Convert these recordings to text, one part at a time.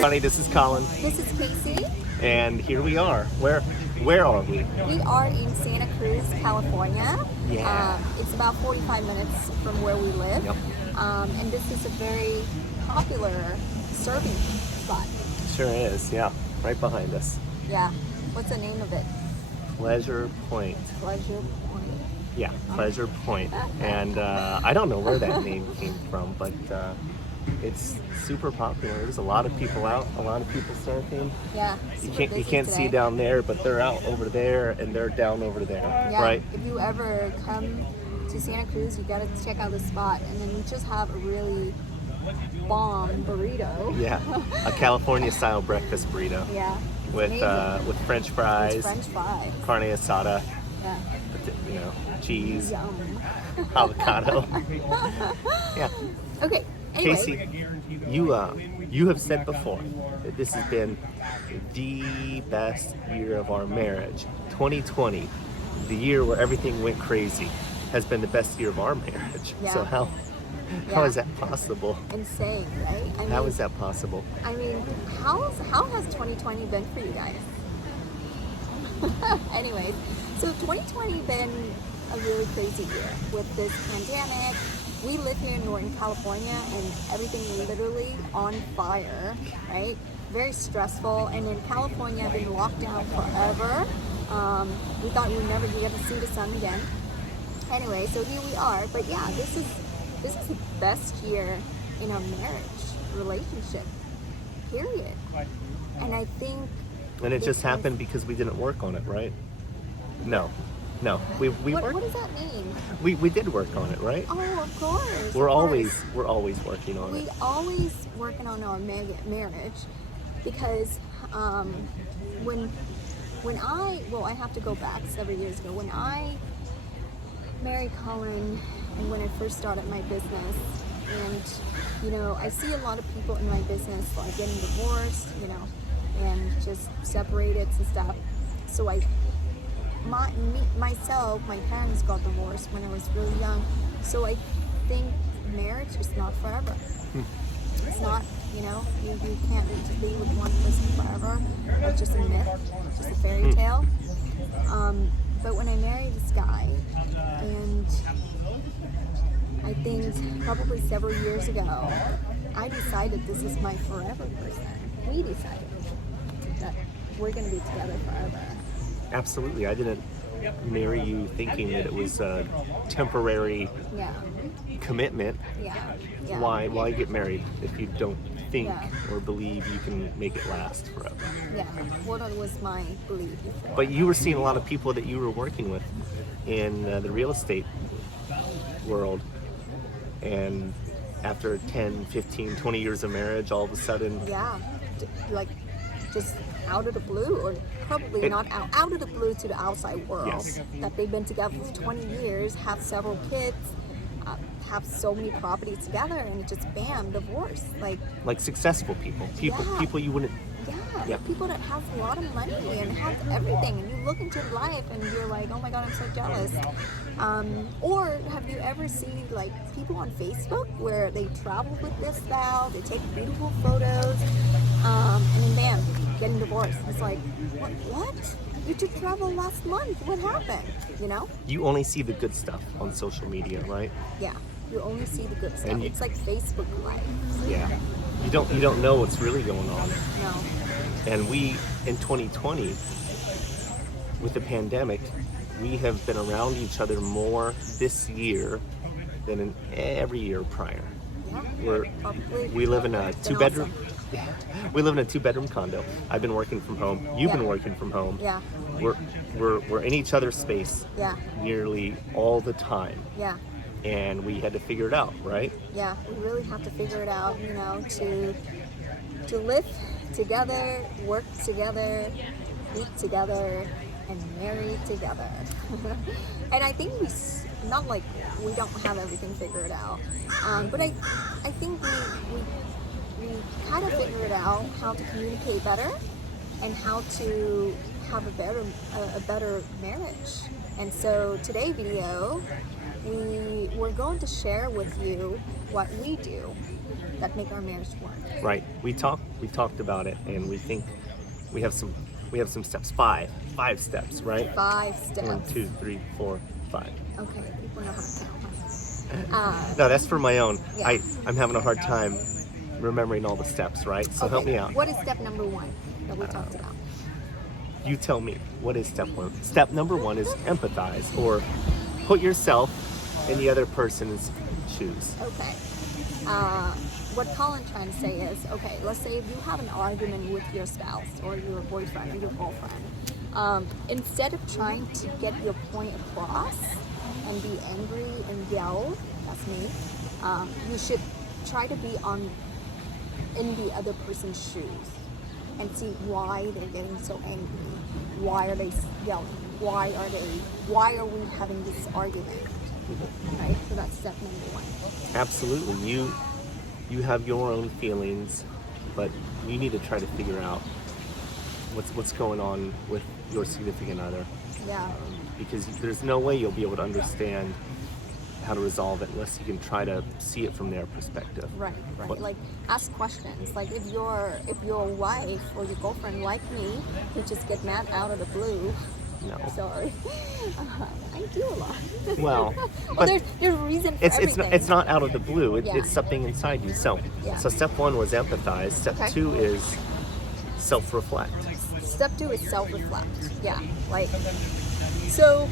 Honey, this is Colin, This is Casey. and here we are. Where are we? We are in Santa Cruz, California. Yeah. It's about 45 minutes from where we live. Yep. And this is a very popular surfing spot. Sure is, yeah. Right behind us. Yeah. What's the name of it? Pleasure Point. Pleasure Point. Yeah, Pleasure Point. And I don't know where that name came from, but it's super popular. There's a lot of people out, a lot of people surfing. Yeah. You can't see down there, but they're out over there and they're down over there, Yeah. right? If you ever come to Santa Cruz, you gotta check out this spot, and then we just have a really bomb burrito. Yeah, a California-style breakfast burrito Yeah. It's with amazing. French fries, It's French fries. carne asada, Yeah. cheese, Yum. avocado. Yeah. Okay. Anyway. Casey, you have said before that this has been the best year of our marriage. 2020, the year where everything went crazy, has been the best year of our marriage. Yeah. So how Yeah. is that possible? Insane, right? How is that possible? I mean, how has 2020 been for you guys? Anyways, so 2020 been a really crazy year with this pandemic. We live here in Northern California and everything literally on fire, right? Very stressful. And in California, I've been locked down forever. We thought we would never be able to see the sun again. Anyway, so here we are. But yeah, this is the best year in our marriage, relationship, period. And I think... And it just happened because we didn't work on it, right? No. We what worked. does that mean? We did work on it, right? Oh, of course. We're of always course. working on We it. always working on our marriage because when I have to go back several years ago. When I married Colin and when I first started my business, and I see a lot of people in my business like getting divorced, and just separated and stuff. So my parents got divorced when I was really young. So I think marriage is not forever. It's not, you can't just be with one person forever. It's just a myth, just a fairy tale. But when I married this guy, and I think probably several years ago, I decided this is my forever person. We decided that we're going to be together forever. Absolutely. I didn't marry you thinking that it was a temporary Yeah. commitment. Yeah. Why get married if you don't think Yeah. or believe you can make it last forever? Yeah. What was my belief before? But you were seeing a lot of people that you were working with in the real estate world, and after 10, 15, 20 years of marriage, all of a sudden, Yeah. Like just out of the blue, or probably not out of the blue to the outside world, Yes. that they've been together for 20 years, have several kids, have so many properties together, and it just bam, divorce. like successful people Yeah. you wouldn't. Yeah, Yeah. people that have a lot of money and have everything, and you look into life and you're like, oh my god, I'm so jealous. Or have you ever seen like people on Facebook where they travel with their spouse, they take beautiful photos, and then bam, getting divorced? It's like, what? You just traveled last month. What happened? You only see the good stuff on social media, right? Yeah, you only see the good stuff. And It's like Facebook Live. Yeah. You don't know what's really going on. No. And we, in 2020, with the pandemic, we have been around each other more this year than in every year prior. Yeah. We live in a Been two-bedroom. awesome. We live in a two-bedroom condo. I've been working from home. You've been Yeah. working from home. Yeah. We're in each other's space Yeah. nearly all the time, Yeah. and we had to figure it out, right? Yeah, we really have to figure it out, to live together, work together, eat together, and marry together. And I think not like we don't have everything figured out, but I think we kind of figured out how to communicate better and how to have a better marriage. And so today's video we're going to share with you what we do that make our marriage work. Right. We talked about it, and we think we have some steps. Five steps, right? 5 steps. 1, 2, 3, 4, 5. Okay, people know how to count. No, that's for my own. Yeah. I'm having a hard time remembering all the steps, right? So help me out. What is step number 1 that we talked about? You tell me, what is step 1? Step number 1 is empathize, or put yourself in the other person's shoes. Okay. What Colin's trying to say is, okay, let's say if you have an argument with your spouse or your boyfriend or your girlfriend, instead of trying to get your point across and be angry and yell, that's me, you should try to be in the other person's shoes and see why they're getting so angry. Why are they yelling? Why are we having this argument? Right? So that's step number 1. Absolutely. You have your own feelings, but you need to try to figure out what's going on with your significant other. Yeah. Because there's no way you'll be able to understand how to resolve it unless you can try to see it from their perspective. Right. Like, ask questions. Like, if your wife or your girlfriend, like me, who just get mad out of the blue. No. Sorry. I do a lot. Well, well, but there's a reason for everything. it's not out of the blue. Yeah. It's something inside you. So step 1 was empathize. Step 2 is self-reflect. Step 2 is self-reflect. Yeah. Like, so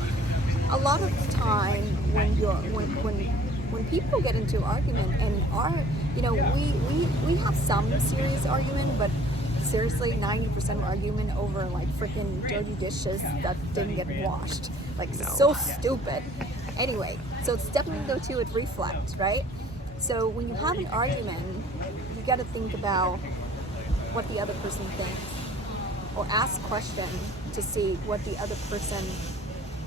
a lot of the time when people get into argument and we have some serious argument, but seriously 90% of argument over like freaking dirty dishes that didn't get washed. Like, so stupid. Anyway, so step number 2 is reflect, right? So when you have an argument, you got to think about what the other person thinks, or ask questions to see what the other person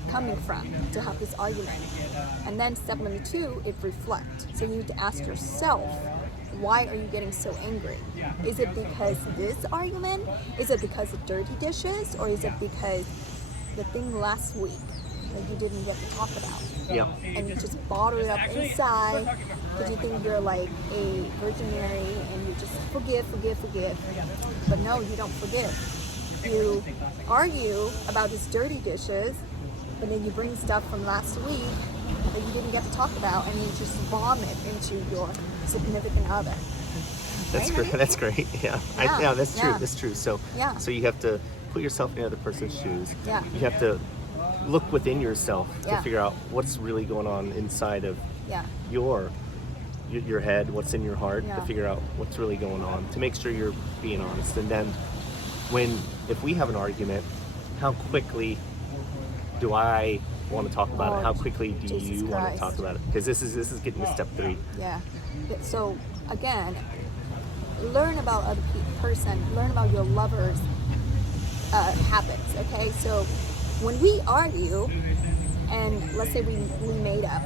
coming from to have this argument. And then step number 2 is reflect. So you need to ask yourself, why are you getting so angry? Is it because this argument? Is it because of dirty dishes? Or is it because the thing last week that you didn't get to talk about? Yeah. And you just bottle it up inside because you think you're like a Virgin Mary and you just forgive. But no, you don't forgive. You argue about these dirty dishes, but then you bring stuff from last week that you didn't get to talk about, and you just vomit into your significant other. That's right, great. honey? That's great. Yeah. Yeah. That's true. Yeah. That's true. So Yeah. so you have to put yourself in the other person's shoes. Yeah. You have to look within yourself Yeah. to figure out what's really going on inside of Yeah. your head, what's in your heart, Yeah. to figure out what's really going on, to make sure you're being honest. And then if we have an argument, how quickly do I want to talk about it? How quickly do Jesus you want to Christ. talk about it? Because this is getting to step 3. Yeah. So again, learn about other person. Learn about your lover's habits. Okay. So when we argue, and let's say we made up,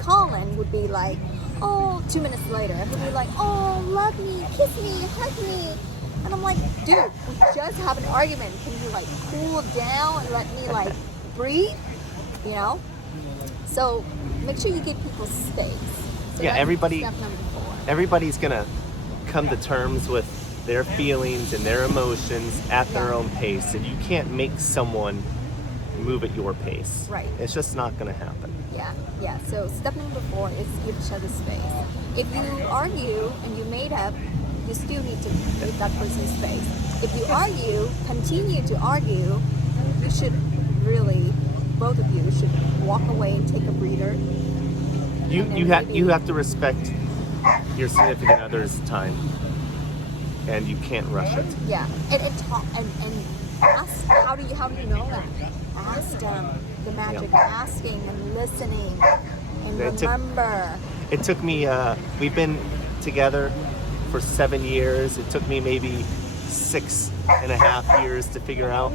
Colin would be like, oh, 2 minutes later, he'd be like, oh, love me, kiss me, hug me. And I'm like, dude, we just have an argument. Can you like cool down and let me like breathe? You know? So make sure you give people space. So Yeah, that's everybody- step number 4. Everybody's gonna come to terms with their feelings and their emotions at their Yeah. own pace, and you can't make someone move at your pace. Right. It's just not gonna happen. Yeah. So step number 4 is give each other space. If you argue and you made up, you still need to give that person space. If you argue, continue to argue, you should really, both of you should walk away and take a breather. You have to respect your significant other's time, and you can't rush it. Yeah, and ask. How do you know that? Ask them the magic, asking and listening, and remember. It took me. We've been together for 7 years. It took me maybe 6.5 years to figure out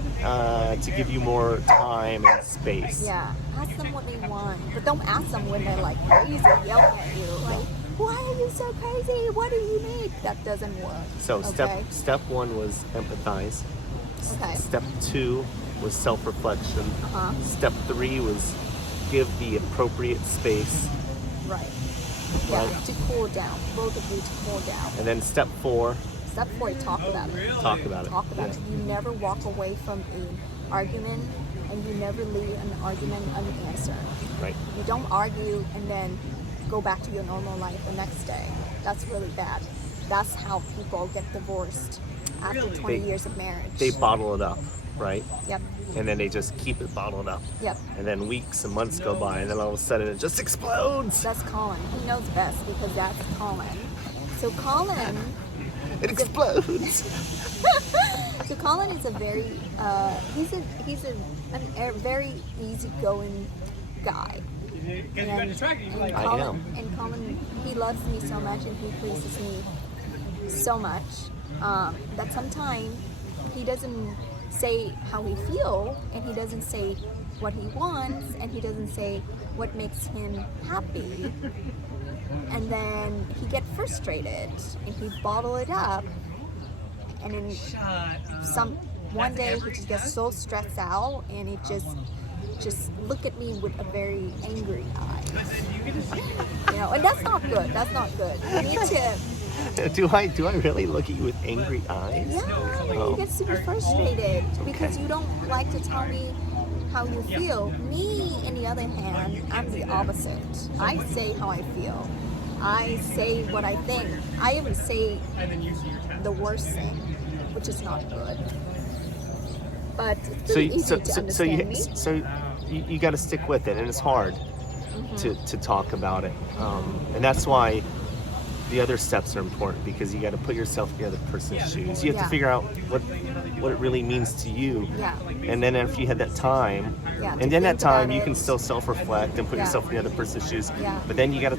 to give you more time and space. Yeah, ask them what they want, but don't ask them when they're like crazy, yelling at you. Like, why are you so crazy? What do you need? That doesn't work. So okay? step 1 was empathize. Okay. Step 2 was self-reflection. Uh-huh. Step 3 was give the appropriate space. Right. Yeah, Right. to cool down. Both of you to cool down. And then step 4, Step 4, talk about it. talk about it. Talk about it. You never walk away from an argument, and you never leave an argument unanswered. Right. You don't argue and then go back to your normal life the next day. That's really bad. That's how people get divorced after 20 years of marriage. They bottle it up, right? Yep. And then they just keep it bottled up. Yep. And then weeks and months go by, and then all of a sudden it just explodes. That's Colin. He knows best because that's Colin. So Colin, It explodes. so Colin is a very, he's a very easygoing guy. And Colin, he loves me so much and he pleases me so much that sometimes he doesn't say how he feels, and he doesn't say what he wants, and he doesn't say what makes him happy. And then he gets frustrated and he bottle it up, and then one day he just gets so stressed out and he just look at me with a very angry eye. And that's not good. That's not good. You need to. Do I really look at you with angry eyes? Yeah, you get super frustrated because Okay. you don't like to tell me how you feel. Me, on the other hand, I'm the opposite. I say how I feel. I say what I think. I even say the worst thing, which is not good. But it's So pretty you, easy so, to so, so understand you me. so you got to stick with it, and it's hard to talk about it, and that's why the other steps are important, because you got to put yourself in the other person's shoes. You have Yeah. to figure out what it really means to you. Yeah. And then if you had that time, Yeah, to and then that think about time you it. can still self-reflect and put Yeah. yourself in the other person's shoes. Yeah. But then you gotta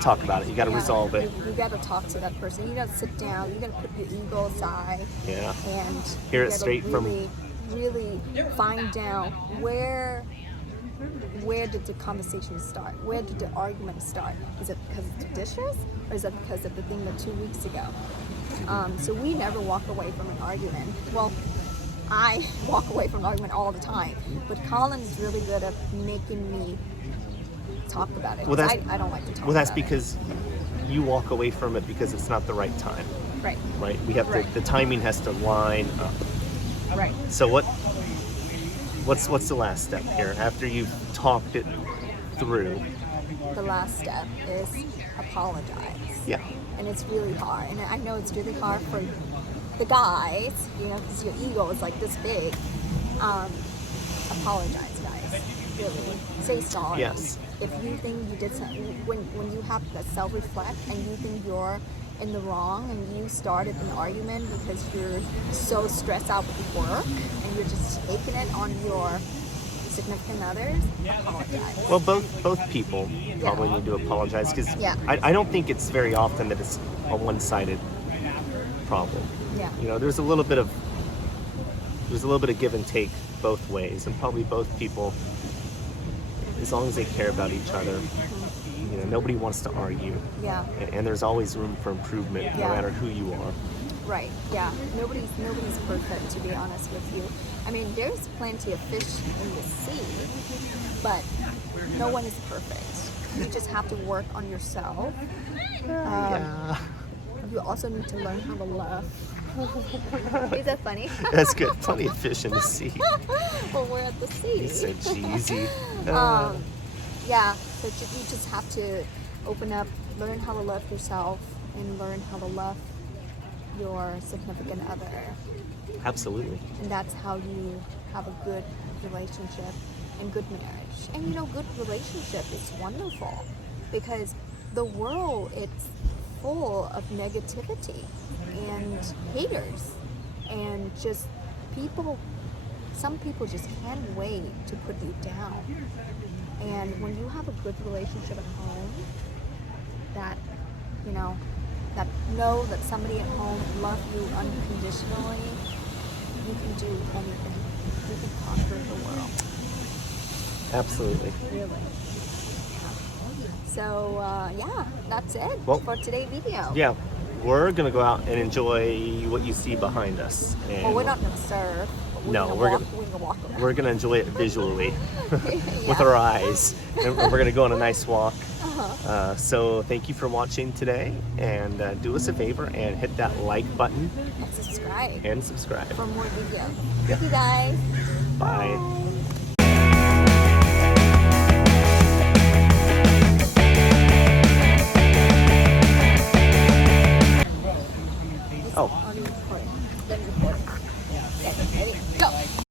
talk about it. You gotta Yeah, resolve it. You gotta talk to that person. You gotta sit down. You gotta put your ego aside. Yeah. And Hear you it gotta straight from- really find out where did the conversation start? Where did the argument start? Is it because of the dishes, or is it because of the thing that 2 weeks ago? So we never walk away from an argument. Well, I walk away from an argument all the time, but Colin's really good at making me talk about it. Well, 'cause that's- I don't like to talk Well, that's about it. because you walk away from it because it's not the right time, Right, right? We have Right. to. The timing has to line up. right. So what's the last step here after you've talked it through? The last step is apologize. Yeah. And it's really hard. And I know it's really hard for the guys, because your ego is like this big. Apologize, guys. Really. Say sorry. Yes. If you think you did something, when you have that self-reflect and you think you're in the wrong and you started an argument because you're so stressed out with work and you're just taking it on your significant others, apologize. Well, both people probably need to apologize, because Yeah. I don't think it's very often that it's a one-sided problem. Yeah. There's a little bit of give and take both ways, and probably both people, as long as they care about each other, nobody wants to argue, Yeah. and there's always room for improvement, no Yeah. matter who you are. Right. Yeah. Nobody's perfect, to be honest with you. I mean, there's plenty of fish in the sea, but no one is perfect. You just have to work on yourself. Yeah. You also need to learn how to love. Is that funny? That's good. Plenty of fish in the sea. Well, we're at the sea. You said cheesy. Yeah, but you just have to open up, learn how to love yourself, and learn how to love your significant other. Absolutely. And that's how you have a good relationship and good marriage. And good relationship is wonderful because the world is full of negativity and haters and just some people just can't wait to put you down. And when you have a good relationship at home, that know that somebody at home loves you unconditionally, you can do anything. You can conquer the world. Absolutely. Really. So, that's it for today's video. Yeah, we're gonna go out and enjoy what you see behind us. And Well, we're not going to surf. No, we're gonna walk around. we're gonna enjoy it visually with Yeah. our eyes, and we're gonna go on a nice walk. Uh-huh. So thank you for watching today, and do us a favor and hit that like button And subscribe and subscribe. for more videos. Yeah. Thank you guys. Bye. It's Oh. on recording. Then recording. Okay, ready? Go.